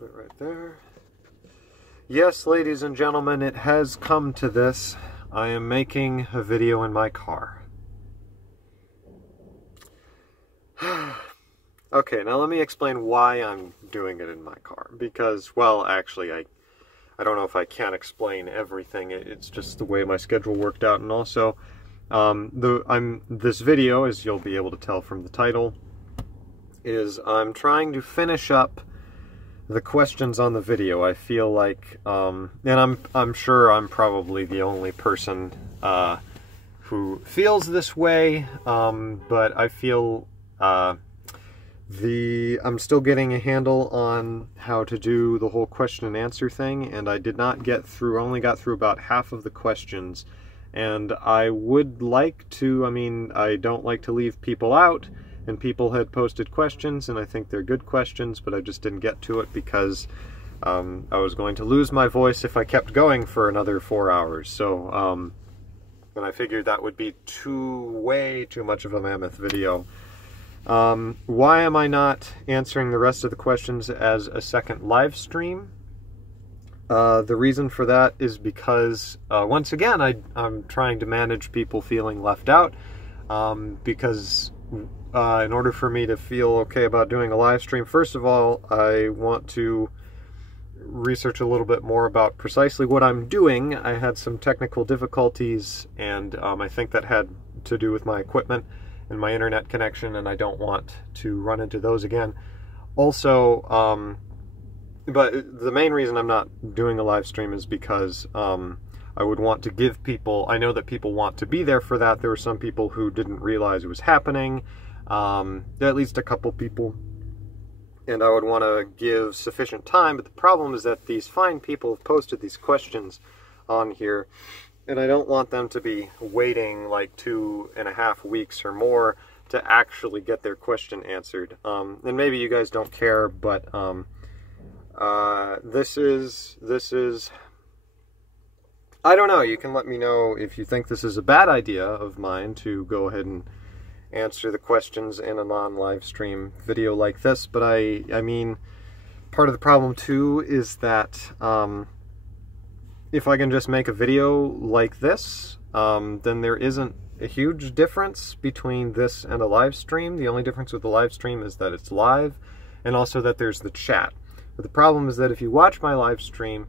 Put it right there. Yes, ladies and gentlemen, it has come to this. I am making a video in my car. Okay, now let me explain why I'm doing it in my car. Because, well, actually, I don't know if I can explain everything. It's just the way my schedule worked out. And also, this video, as you'll be able to tell from the title, is I'm trying to finish up the questions on the video. I feel like, and I'm sure I'm probably the only person who feels this way, but I feel I'm still getting a handle on how to do the whole question and answer thing, and I did not get through, only got through about half of the questions, and I would like to, I don't like to leave people out, and people had posted questions, and I think they're good questions, but I just didn't get to it because I was going to lose my voice if I kept going for another 4 hours. So, and I figured that would be way too much of a mammoth video. Why am I not answering the rest of the questions as a second live stream? The reason for that is because, once again, I'm trying to manage people feeling left out, because in order for me to feel okay about doing a live stream, first of all, I want to research a little bit more about precisely what I'm doing. I had some technical difficulties, and I think that had to do with my equipment and my internet connection, and I don't want to run into those again. Also, but the main reason I'm not doing a live stream is because I would want to give people, I know that people want to be there for that. There were some people who didn't realize it was happening, at least a couple people, and I would want to give sufficient time, but the problem is that these fine people have posted these questions on here, and I don't want them to be waiting like 2.5 weeks or more to actually get their question answered. And maybe you guys don't care, but this is I don't know. You can let me know if you think this is a bad idea of mine to go ahead and answer the questions in a non-live stream video like this. But I mean, part of the problem too is that if I can just make a video like this, then there isn't a huge difference between this and a live stream. The only difference with the live stream is that it's live, and also that there's the chat. But the problem is that if you watch my live stream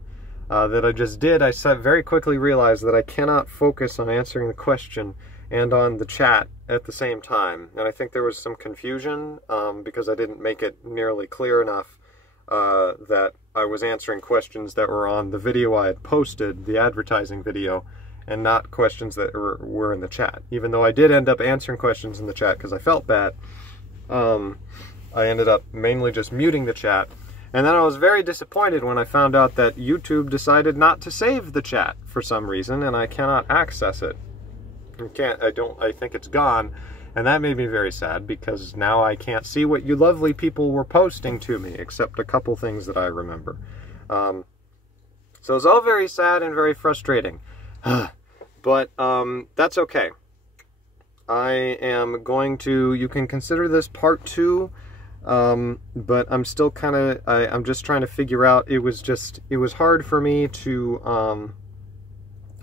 that I just did, I very quickly realized that I cannot focus on answering the question and on the chat at the same time. And I think there was some confusion because I didn't make it nearly clear enough that I was answering questions that were on the video I had posted, the advertising video, and not questions that were in the chat. Even though I did end up answering questions in the chat because I felt bad, I ended up mainly just muting the chat. And then I was very disappointed when I found out that YouTube decided not to save the chat for some reason, and I cannot access it. I think it's gone, and that made me very sad, because now I can't see what you lovely people were posting to me, except a couple things that I remember. So it's all very sad and very frustrating. But that's okay. I am going to, you can consider this part 2, but I'm still kind of, I'm just trying to figure out, it was hard for me to,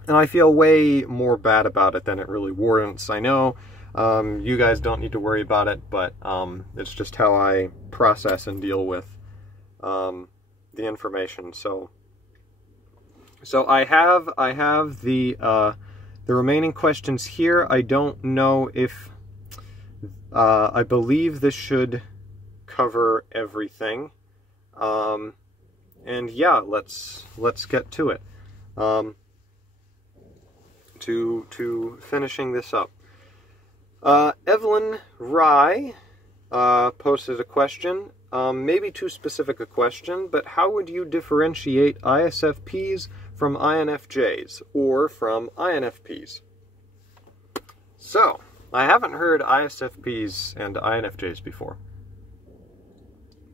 and I feel way more bad about it than it really warrants. I know, you guys don't need to worry about it, but, it's just how I process and deal with, the information. So I have the remaining questions here. I don't know if, I believe this should cover everything. And yeah, let's get to it. To finishing this up. Evelyn Rye posted a question. Maybe too specific a question, but how would you differentiate ISFPs from INFJs, or from INFPs? So, I haven't heard ISFPs and INFJs before.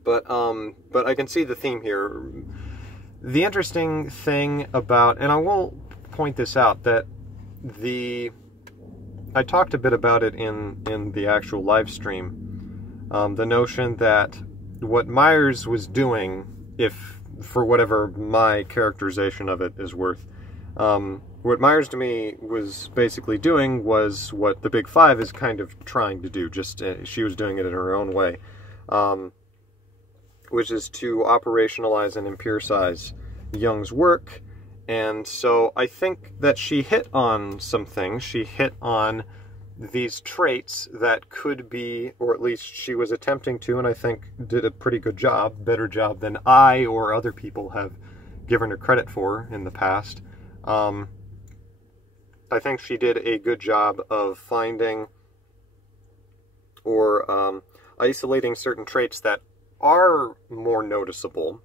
But I can see the theme here. The interesting thing about, and I will point this out, that I talked a bit about it in the actual live stream, the notion that what Myers was doing if for whatever my characterization of it is worth. What Myers to me was basically doing was what the Big Five is kind of trying to do, just she was doing it in her own way, which is to operationalize and empiricize Jung's work. And so I think that she hit on some things. She hit on these traits that could be, or at least she was attempting to, and I think did a pretty good job, better job than I or other people have given her credit for in the past. I think she did a good job of finding or isolating certain traits that are more noticeable,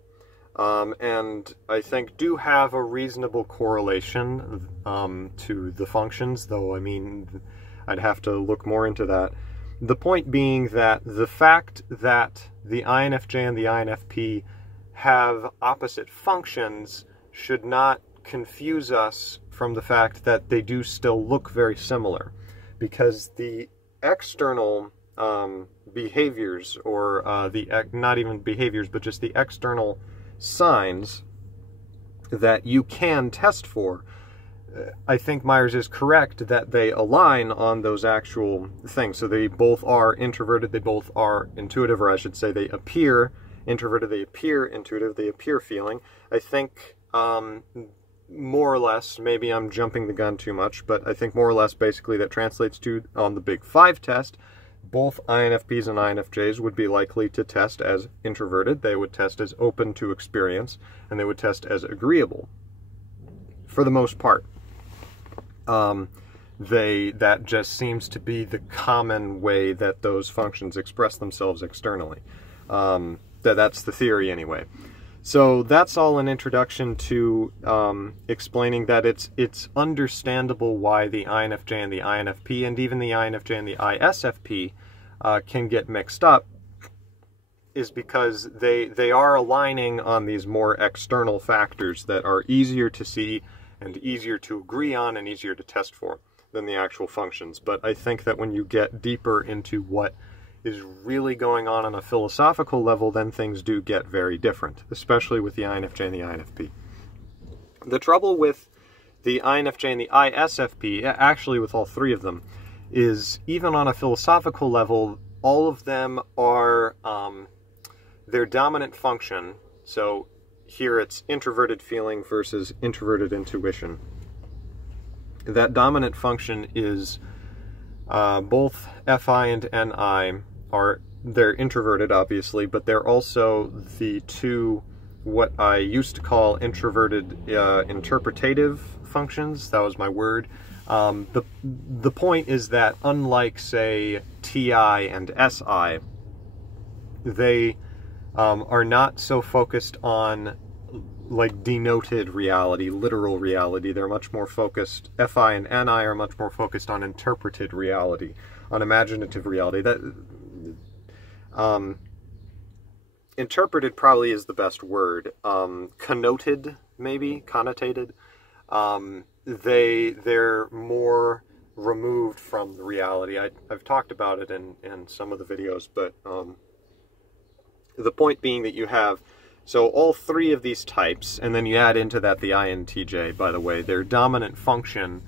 and I think do have a reasonable correlation to the functions, though, I mean, I'd have to look more into that. The point being that the fact that the INFJ and the INFP have opposite functions should not confuse us from the fact that they do still look very similar, because the external behaviors, or not even behaviors, but just the external signs that you can test for, I think Myers is correct that they align on those actual things. So they both are introverted, they both are intuitive, or I should say they appear introverted, they appear intuitive, they appear feeling. I think more or less, maybe I'm jumping the gun too much, but I think more or less basically that translates to, on the Big Five test, both INFPs and INFJs would be likely to test as introverted, they would test as open to experience, and they would test as agreeable, for the most part. That just seems to be the common way that those functions express themselves externally. That's the theory anyway. So that's all an introduction to explaining that it's understandable why the INFJ and the INFP, and even the INFJ and the ISFP can get mixed up, is because they are aligning on these more external factors that are easier to see and easier to agree on and easier to test for than the actual functions. But I think that when you get deeper into what is really going on a philosophical level, then things do get very different, especially with the INFJ and the INFP. The trouble with the INFJ and the ISFP, actually with all three of them, is even on a philosophical level, all of them are their dominant function. So here it's introverted feeling versus introverted intuition. That dominant function is both FI and NI they're introverted, obviously, but they're also the two, what I used to call introverted interpretative functions. That was my word. The point is that unlike, say, TI and SI, they are not so focused on like denoted reality, literal reality. They're much more focused, FI and NI are much more focused on interpreted reality, on imaginative reality. That interpreted probably is the best word. Connoted, maybe, connotated. They're more removed from the reality. I've talked about it in some of the videos, but the point being that you have, so all three of these types, and then you add into that the INTJ, by the way, their dominant function,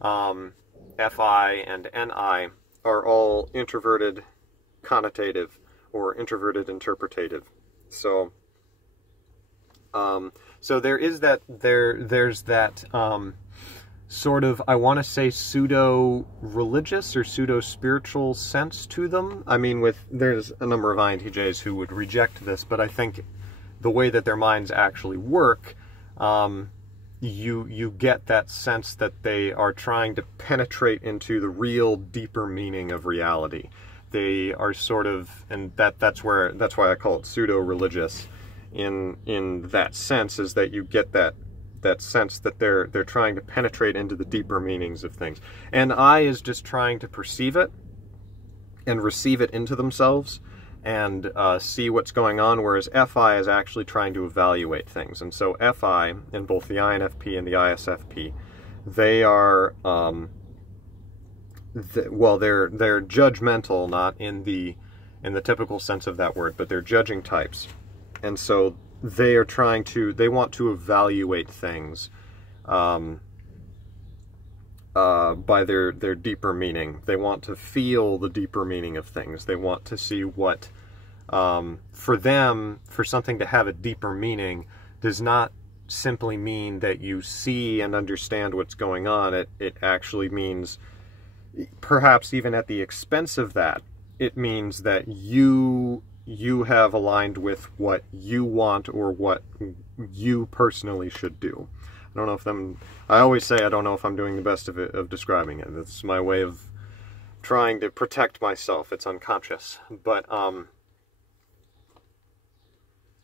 FI and NI, are all introverted connotative or introverted interpretative. So so there is that, there's that sort of, I want to say, pseudo-religious or pseudo-spiritual sense to them. I mean, there's a number of INTJs who would reject this, but I think the way that their minds actually work, you get that sense that they are trying to penetrate into the real deeper meaning of reality. They are sort of, and that's why I call it pseudo-religious in that sense, is that you get that sense that they're trying to penetrate into the deeper meanings of things. And I is just trying to perceive it and receive it into themselves and see what's going on, whereas FI is actually trying to evaluate things. And so FI, in both the INFP and the ISFP, they are, they're judgmental, not in the typical sense of that word, but they're judging types. And so they want to evaluate things by their deeper meaning. They want to feel the deeper meaning of things. They want to see what, for them, for something to have a deeper meaning does not simply mean that you see and understand what's going on. It actually means, perhaps even at the expense of that, it means that you have aligned with what you want or what you personally should do. I don't know if I always say I don't know if I'm doing the best of describing it. That's my way of trying to protect myself. It's unconscious. But,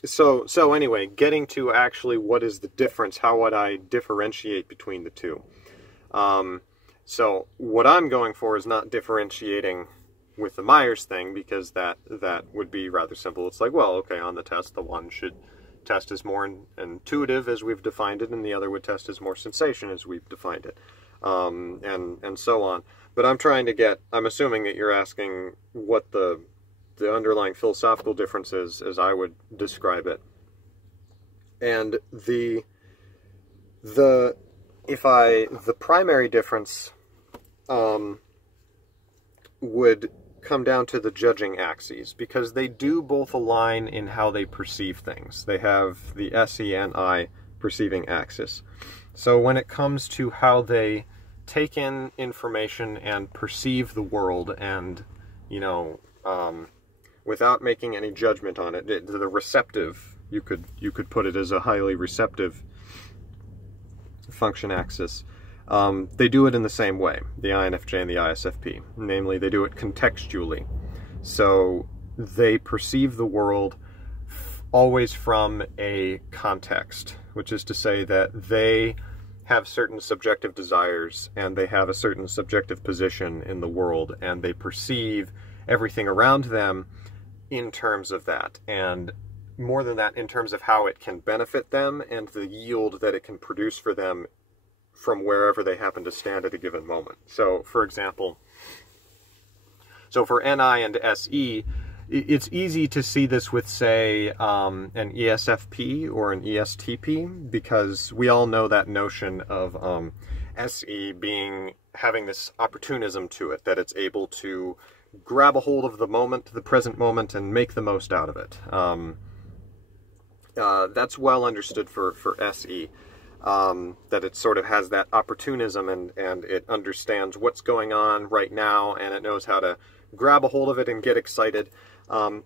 so anyway, getting to actually what is the difference, how would I differentiate between the two? So what I'm going for is not differentiating with the Myers thing, because that would be rather simple. It's like, well, okay, on the test, the one should test as more intuitive as we've defined it, and the other would test as more sensation as we've defined it, and so on. But I'm assuming that you're asking what the underlying philosophical difference is, as I would describe it. And the primary difference would come down to the judging axes, because they do both align in how they perceive things. They have the SE and I perceiving axis. So when it comes to how they take in information and perceive the world, and, without making any judgment on it, the receptive, you could put it as a highly receptive function axis. They do it in the same way, the INFJ and the ISFP. Namely, they do it contextually. So they perceive the world always from a context, which is to say that they have certain subjective desires and they have a certain subjective position in the world, and they perceive everything around them in terms of that. And more than that, in terms of how it can benefit them and the yield that it can produce for them from wherever they happen to stand at a given moment. So, for example, for NI and SE, it's easy to see this with, say, an ESFP or an ESTP, because we all know that notion of SE having this opportunism to it, that it's able to grab a hold of the moment, the present moment, and make the most out of it. That's well understood for SE. That it sort of has that opportunism, and it understands what's going on right now, and it knows how to grab a hold of it and get excited.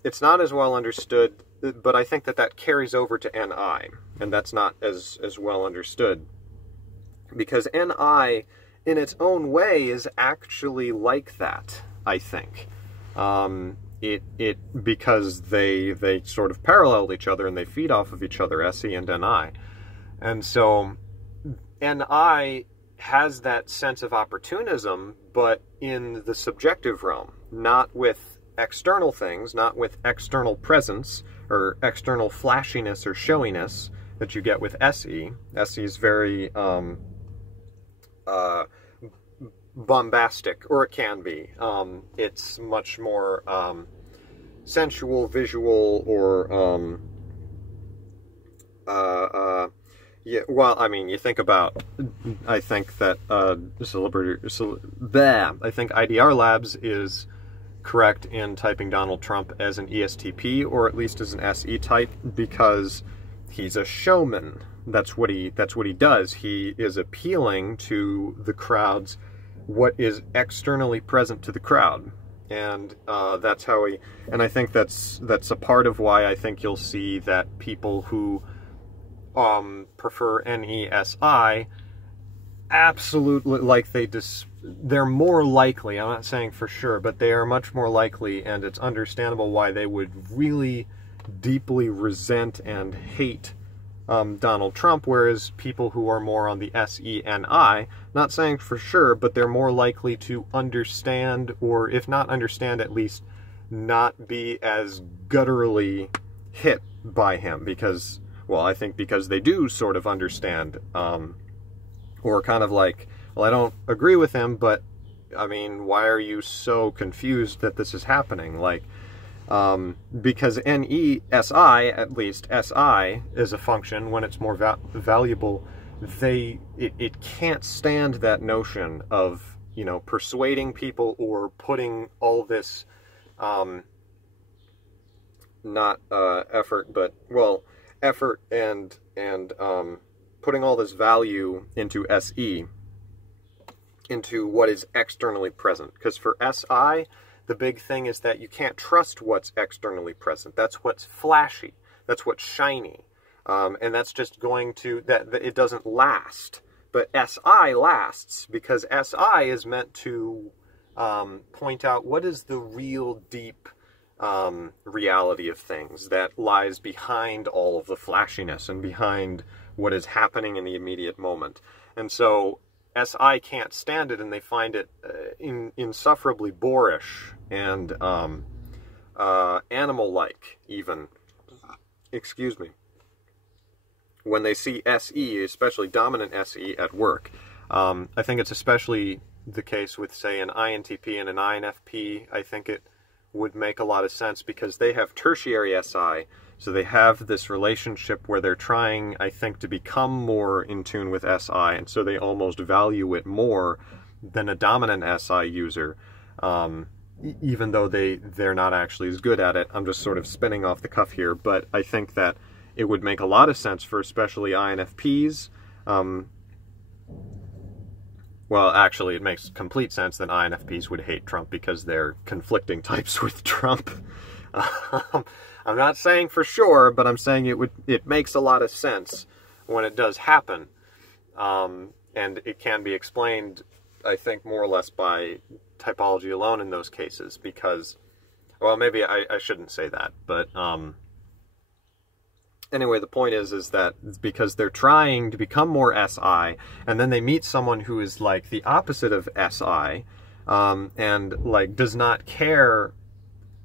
It's not as well understood, but I think that carries over to NI, and that's not as well understood. Because NI, in its own way, is actually like that, I think. Because they sort of parallel each other, and they feed off of each other, SE and NI. And so, NI has that sense of opportunism, but in the subjective realm, not with external things, not with external presence, or external flashiness or showiness that you get with SE. SE is very bombastic, or it can be. It's much more sensual, visual, or yeah, well, I mean, you think about, I think that I think IDR Labs is correct in typing Donald Trump as an ESTP, or at least as an SE type, because he's a showman. That's what he does. He is appealing to the crowds, what is externally present to the crowd. And that's how and I think that's a part of why I think you'll see that people who prefer NESI, absolutely, like they're more likely, I'm not saying for sure, but they are much more likely, and it's understandable why they would really deeply resent and hate Donald Trump, whereas people who are more on the SENI, not saying for sure, but they're more likely to understand, or if not understand, at least not be as gutturally hit by him, because, well, I think because they do sort of understand, or kind of like, well, I don't agree with him, but, I mean, why are you so confused that this is happening? Like, Because NESI, at least SI, is a function when it's more valuable. It can't stand that notion of, you know, persuading people or putting all this not effort, but, well, effort and putting all this value into SE, into what is externally present. Because for SI, the big thing is that you can't trust what's externally present. That's what's flashy. That's what's shiny. And that's just going to, that it doesn't last. But SI lasts, because SI is meant to point out what is the real deep reality of things that lies behind all of the flashiness and behind what is happening in the immediate moment. And so SI can't stand it, and they find it insufferably boorish and animal-like, even. Excuse me. When they see SE, especially dominant SE, at work. I think it's especially the case with, say, an INTP and an INFP. I think it would make a lot of sense because they have tertiary SI, so they have this relationship where they're trying, I think, to become more in tune with SI, and so they almost value it more than a dominant SI user, even though they're not actually as good at it. I'm just sort of spinning off the cuff here, but I think that it would make a lot of sense for especially INFPs. Well, actually, it makes complete sense that INFPs would hate Trump because they're conflicting types with Trump. I'm not saying for sure, but I'm saying it makes a lot of sense when it does happen. And it can be explained, I think, more or less by typology alone in those cases, because, well, maybe I shouldn't say that, but anyway, the point is that it's because they're trying to become more SI, and then they meet someone who is like the opposite of SI, and like does not care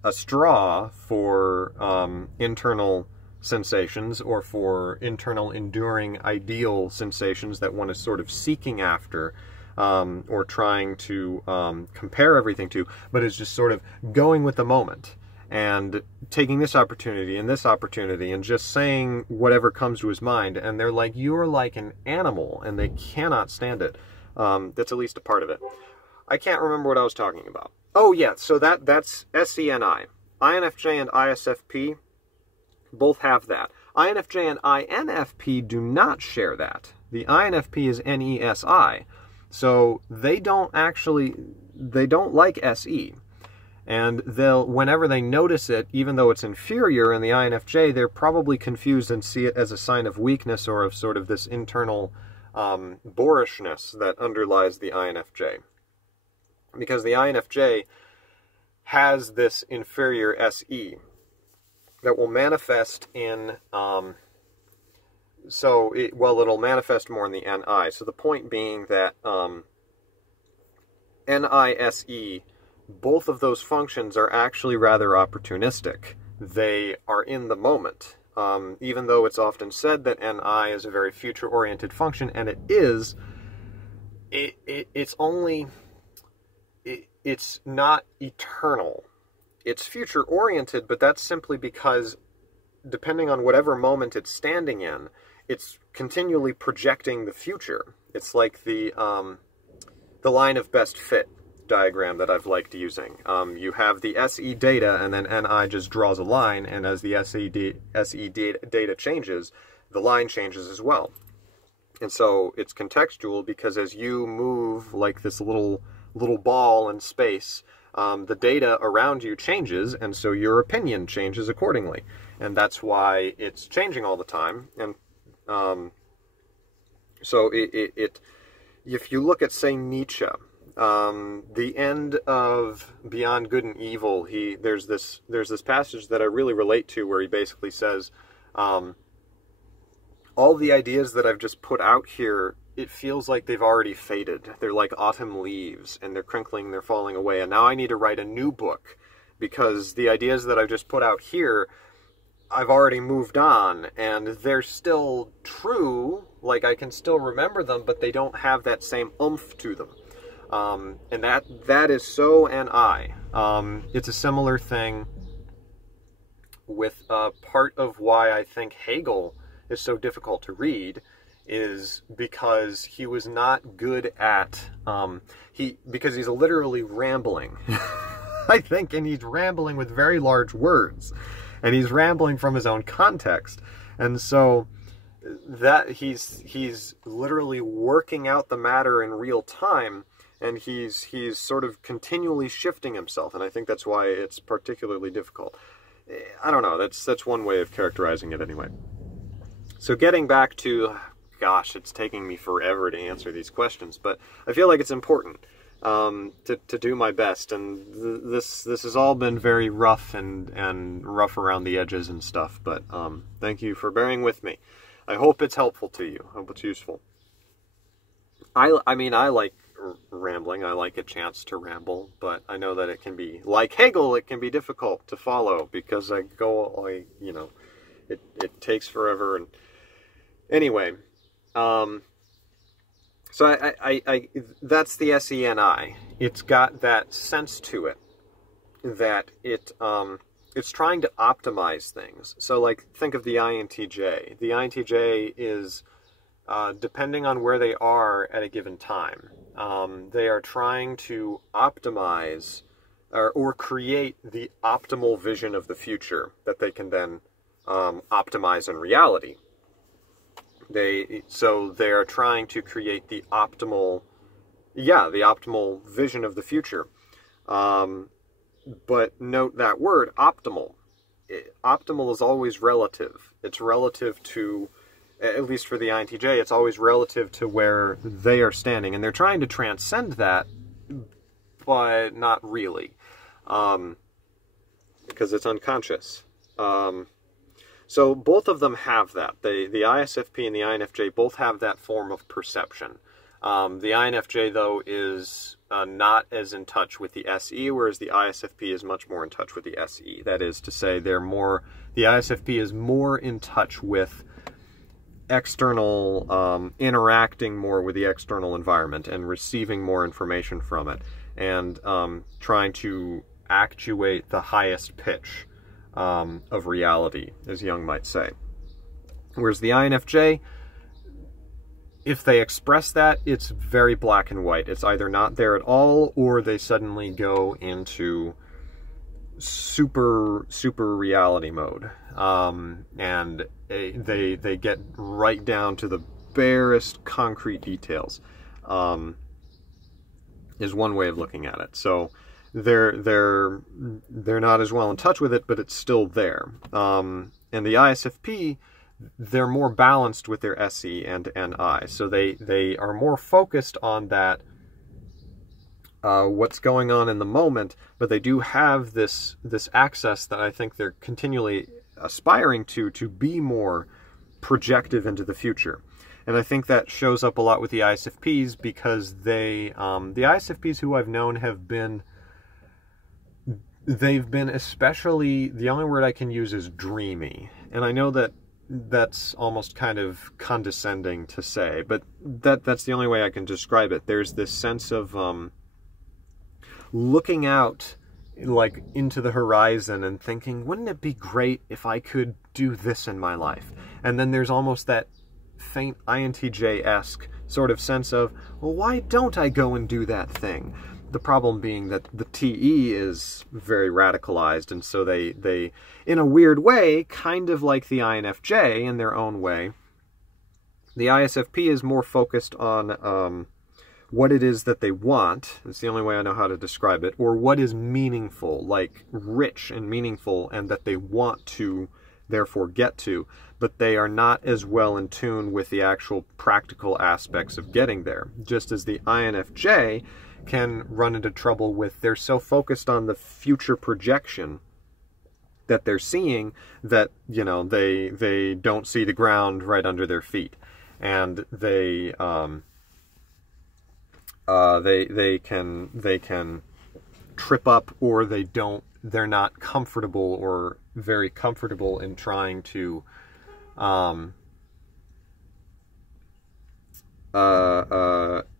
a straw for internal sensations or for internal enduring ideal sensations that one is sort of seeking after, or trying to compare everything to, but is just sort of going with the moment and taking this opportunity and just saying whatever comes to his mind. And they're like, you're like an animal, and they cannot stand it. That's at least a part of it. I can't remember what I was talking about. Oh yeah, so that's SENI. INFJ and ISFP both have that. INFJ and INFP do not share that. The INFP is NESI. So they don't like SE. And whenever they notice it, even though it's inferior in the INFJ, they're probably confused and see it as a sign of weakness or of sort of this internal boorishness that underlies the INFJ. Because the INFJ has this inferior SE that will manifest in, it'll manifest more in the NI. So the point being that NISE, both of those functions are actually rather opportunistic. They are in the moment. Even though it's often said that NI is a very future-oriented function, and it is, it's not eternal. It's future-oriented, but that's simply because, depending on whatever moment it's standing in, it's continually projecting the future. It's like the line of best fit diagram that I've liked using. You have the SE data, and then NI just draws a line, and as the SE data changes, the line changes as well. And so it's contextual, because as you move like this little ball in space, the data around you changes, and so your opinion changes accordingly. And that's why it's changing all the time. And so if you look at, say, Nietzsche, the end of Beyond Good and Evil, there's this passage that I really relate to where he basically says, all the ideas that I've just put out here, it feels like they've already faded. They're like autumn leaves, and they're crinkling, they're falling away, and now I need to write a new book, because the ideas that I've just put out here, I've already moved on, and they're still true, like I can still remember them, but they don't have that same oomph to them. And that is so NI. It's a similar thing with part of why I think Hegel is so difficult to read is because he was not good at, because he's literally rambling, I think, and he's rambling with very large words, and he's rambling from his own context, and so that he's literally working out the matter in real time, and he's sort of continually shifting himself, and I think that's why it's particularly difficult. I don't know, that's one way of characterizing it anyway. So getting back to, gosh, it's taking me forever to answer these questions, but I feel like it's important to do my best, and this has all been very rough and rough around the edges and stuff, but thank you for bearing with me. I hope it's helpful to you. I hope it's useful. I mean, I like rambling. I like a chance to ramble, but I know that it can be, like Hegel, it can be difficult to follow because you know, it takes forever. And anyway, so I that's the SENI. It's got that sense to it that it's trying to optimize things. So, like, think of the INTJ. The INTJ is, depending on where they are at a given time, they are trying to optimize or create the optimal vision of the future that they can then optimize in reality. So they are trying to create the optimal vision of the future. But note that word, optimal. Optimal is always relative. It's relative to, at least for the INTJ, it's always relative to where they are standing. And they're trying to transcend that, but not really. Because it's unconscious. So both of them have that. The ISFP and the INFJ both have that form of perception. The INFJ, though, is not as in touch with the SE, whereas the ISFP is much more in touch with the SE. That is to say, the ISFP is more in touch with external, interacting more with the external environment and receiving more information from it, and trying to actuate the highest pitch of reality, as Jung might say. Whereas the INFJ, if they express that, it's very black and white. It's either not there at all, or they suddenly go into super reality mode, and they get right down to the barest concrete details. Is one way of looking at it. So they're not as well in touch with it, but it's still there. And the ISFP, they're more balanced with their SE and NI. So they are more focused on that, what's going on in the moment, but they do have this access that I think they're continually aspiring to be more projective into the future. And I think that shows up a lot with the ISFPs, because the ISFPs who I've known they've been especially, the only word I can use is dreamy. And I know that that's almost kind of condescending to say, but that's the only way I can describe it. There's this sense of looking out, like, into the horizon and thinking, wouldn't it be great if I could do this in my life? And then there's almost that faint INTJ-esque sort of sense of, well, why don't I go and do that thing? The problem being that the TE is very radicalized, and so they in a weird way, kind of like the INFJ in their own way, the ISFP is more focused on what it is that they want. It's the only way I know how to describe it. Or what is meaningful, like rich and meaningful, and that they want to therefore get to. But they are not as well in tune with the actual practical aspects of getting there. Just as the INFJ can run into trouble with, they're so focused on the future projection that they're seeing that, you know, they don't see the ground right under their feet. And they can trip up, or they're not comfortable or very comfortable in trying to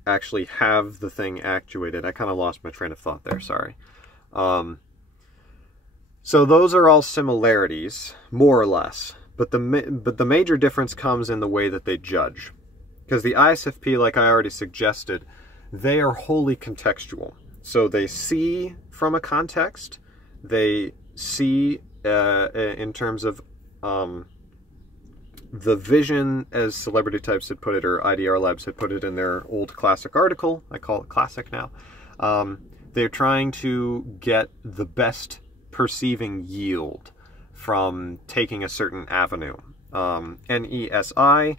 actually have the thing actuated. I kind of lost my train of thought there, sorry. So those are all similarities, more or less. But the major difference comes in the way that they judge. Because the ISFP, like I already suggested, they are wholly contextual. So they see from a context, they see in terms of the vision, as Celebrity Types had put it, or IDR Labs had put it in their old classic article. I call it classic now. They're trying to get the best perceiving yield from taking a certain avenue. NESI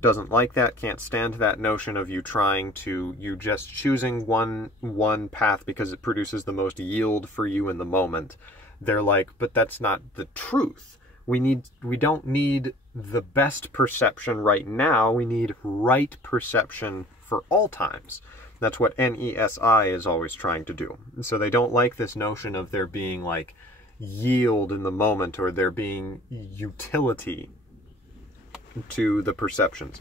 doesn't like that, can't stand that notion of you just choosing one path because it produces the most yield for you in the moment. They're like, but that's not the truth. We don't need the best perception right now. We need right perception for all times. That's what NESI is always trying to do. So they don't like this notion of there being like yield in the moment, or there being utility to the perceptions.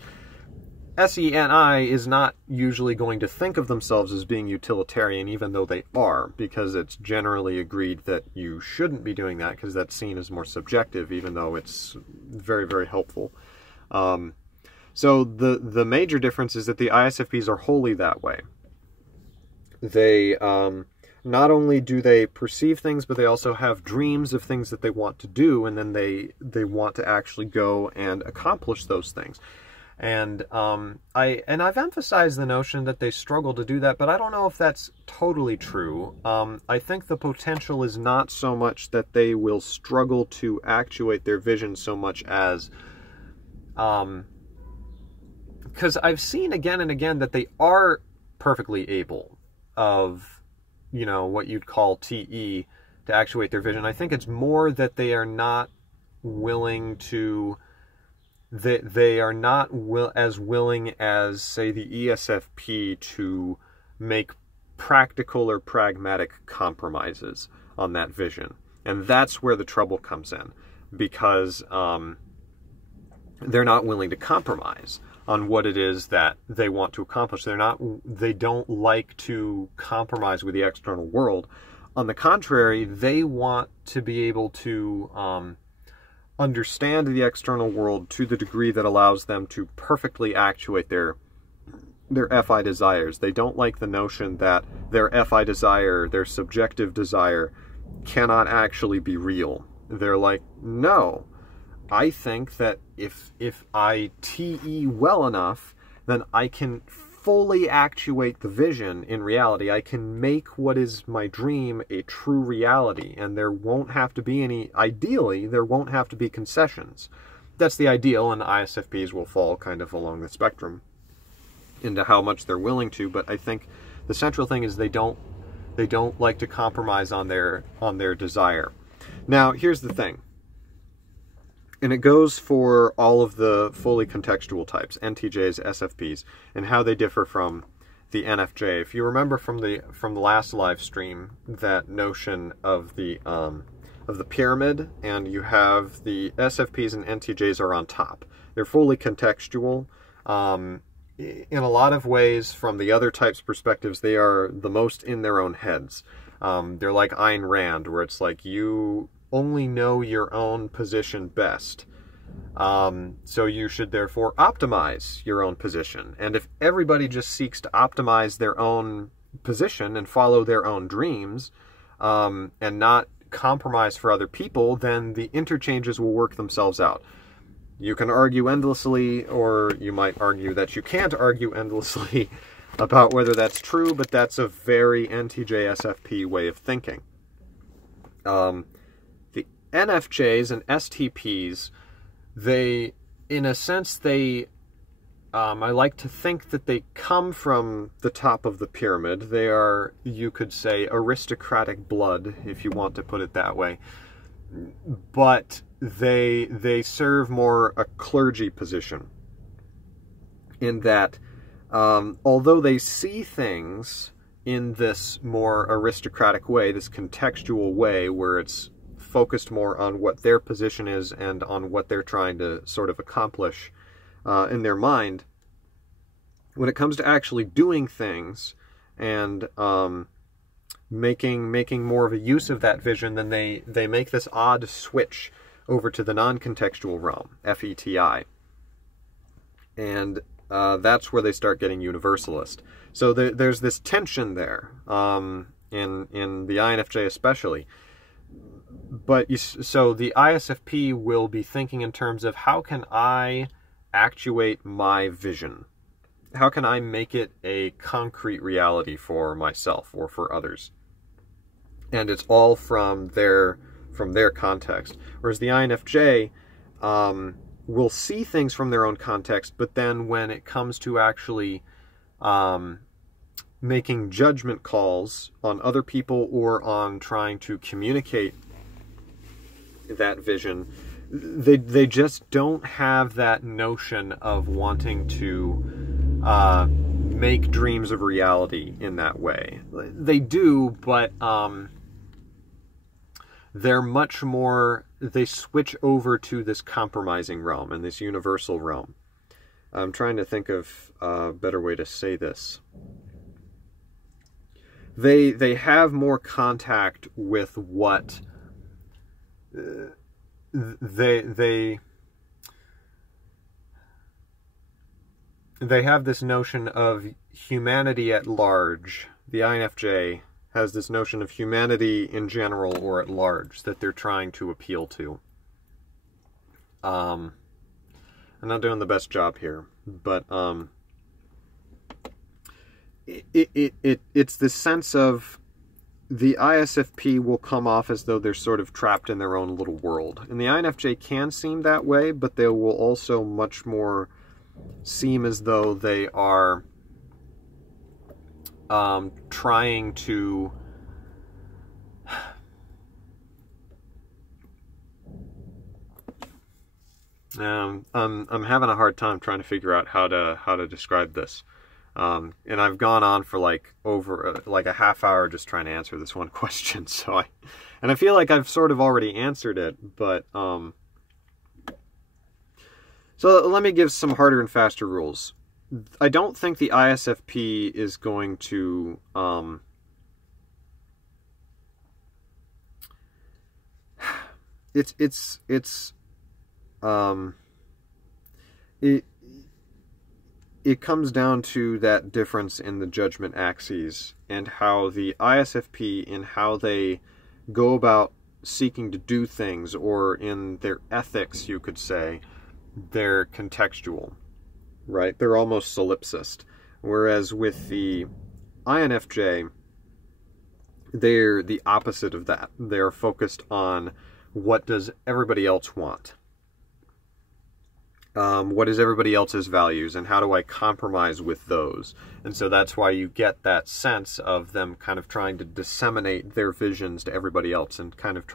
SENI is not usually going to think of themselves as being utilitarian, even though they are, because it's generally agreed that you shouldn't be doing that, because that's seen as more subjective, even though it's very, very helpful. So the major difference is that the ISFPs are wholly that way. They not only do they perceive things, but they also have dreams of things that they want to do, and then they want to actually go and accomplish those things. And I've emphasized the notion that they struggle to do that, but I don't know if that's totally true. I think the potential is not so much that they will struggle to actuate their vision so much as, because I've seen again and again that they are perfectly able of, what you'd call TE to actuate their vision. I think it's more that they are not willing to, they are not as willing as, say, the ESFP to make practical or pragmatic compromises on that vision. And that's where the trouble comes in, because they're not willing to compromise on what it is that they want to accomplish. They don't like to compromise with the external world. On the contrary, they want to be able to understand the external world to the degree that allows them to perfectly actuate their FI desires. They don't like the notion that their FI desire, their subjective desire, cannot actually be real. They're like, no, I think that if I TE well enough, then I can fully actuate the vision in reality. I can make what is my dream a true reality, and there won't have to be ideally, there won't have to be concessions. That's the ideal, and ISFPs will fall kind of along the spectrum into how much they're willing to, but I think the central thing is they don't like to compromise on their desire. Now, here's the thing. And it goes for all of the fully contextual types, NTJs, SFPs, and how they differ from the NFJ. If you remember from the last live stream, that notion of the pyramid, and you have the SFPs and NTJs are on top. They're fully contextual. In a lot of ways, from the other types' perspectives, they are the most in their own heads. They're like Ayn Rand, where it's like you only know your own position best. So you should therefore optimize your own position. And if everybody just seeks to optimize their own position and follow their own dreams, and not compromise for other people, then the interchanges will work themselves out. You can argue endlessly, or you might argue that you can't argue endlessly about whether that's true, but that's a very NTJ-SFP way of thinking. The NFJs and STPs, they, in a sense, I like to think that they come from the top of the pyramid. They are, you could say, aristocratic blood, if you want to put it that way. But they serve more a clergy position, in that although they see things in this more aristocratic way, this contextual way, where it's focused more on what their position is and on what they're trying to sort of accomplish in their mind, when it comes to actually doing things and making more of a use of that vision, then they make this odd switch over to the non-contextual realm, FETI. And that's where they start getting universalist. So there's this tension there, in the INFJ especially. But so the ISFP will be thinking in terms of, how can I actuate my vision? How can I make it a concrete reality for myself or for others? And it's all from their context. Whereas the INFJ will see things from their own context, but then when it comes to actually making judgment calls on other people or on trying to communicate that vision, they just don't have that notion of wanting to make dreams of reality in that way. They do, but they're much more, they switch over to this compromising realm and this universal realm. I'm trying to think of a better way to say this. They have more contact with what they have this notion of humanity at large. The INFJ has this notion of humanity in general or at large that they're trying to appeal to. I'm not doing the best job here, but it's the sense of the ISFP will come off as though they're sort of trapped in their own little world. And the INFJ can seem that way, but they will also much more seem as though they are trying to I'm having a hard time trying to figure out how to describe this. And I've gone on for like over like a half hour just trying to answer this one question. So I feel like I've sort of already answered it, but so let me give some harder and faster rules. I don't think the ISFP is going to it comes down to that difference in the judgment axes and how the ISFP, in how they go about seeking to do things, or in their ethics, you could say, they're contextual, right? They're almost solipsist. Whereas with the INFJ, they're the opposite of that. They're focused on what does everybody else want? What is everybody else's values, and how do I compromise with those? And so that's why you get that sense of them kind of trying to disseminate their visions to everybody else and kind of